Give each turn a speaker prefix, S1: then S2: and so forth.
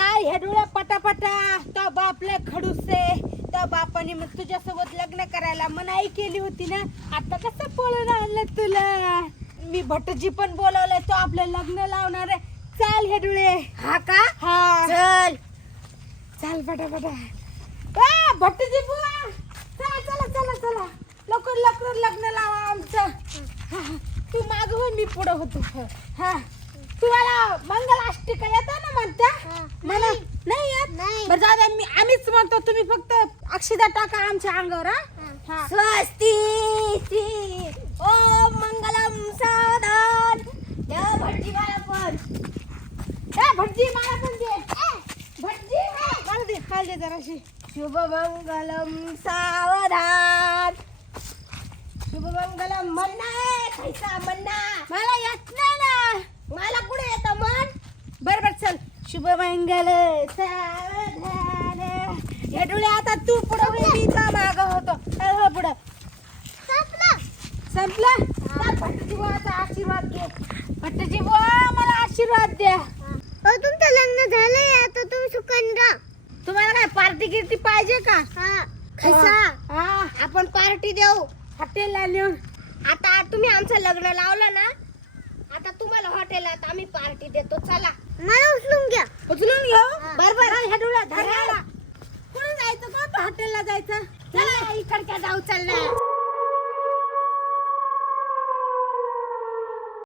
S1: चाल हे डोळ्या पटापटा. तो बापले खडूसे. त्या बापाने मग तुझ्यासोबत लग्न करायला मनाई केली होती ना? आता कसं पळून आणलं तुला? मी भटजी पण बोलवलंय तो आपलं लग्न लावणार आहे. चाल हे डोळे.
S2: हा का?
S1: हा.
S2: चल.
S1: चाल पटापटा. आ, भटजी बुवा. चला चला चला चला. लवकर लवकर लग्न लावा आमचं. हा, हा. तू माग हो मी पुढं होतो. हा. तुम्हाला येतं ना म्हणत्या. मला नाही. येत. बरं जाऊ द्या, मी आम्हीच म्हणतो तुम्ही फक्त अक्षिदा टाका आमच्या अंगावर हा?
S2: स्वस्ती ओम मंगलम सावधान. देव भटजी मला पण.
S1: भटजी मला पण दे. भटजी मला दे. मला दे जराशी.
S2: शुभ मंगलम सावधान.
S1: शुभ मंगलम
S2: मन्ना. खायचा मन्ना.
S1: मला येत नाही ना
S2: मला कुठे येतं मन
S1: बर बर चल शुभ मंगल सावधान. हे डोळे आता तू पुढं मी मागं होतो. हो पुढं.
S2: संपलं.
S1: बुवाचा आशीर्वाद घे. भटजी बुवा मला आशीर्वाद द्या.
S2: हो. तुमचं लग्न झालंय आता तुम्ही राहा
S1: तुम्हाला काय पार्टी गिरती पाहिजे का?
S2: हा. खायचा
S1: हा.
S2: आपण पार्टी देऊ.
S1: हॉटेलला नेऊन.
S2: आता तुम्ही आमचं लग्न लावलं ना आता तुम्हाला हॉटेलात आम्ही पार्टी देतो. चला. मला उचलून घ्या
S1: उचलून घेऊ
S2: हा.
S1: बर बर ह्या डोळ्यात धरा कुठं जायचं का हॉटेलला जायचं?
S2: चला इकडच्या जाऊ चालला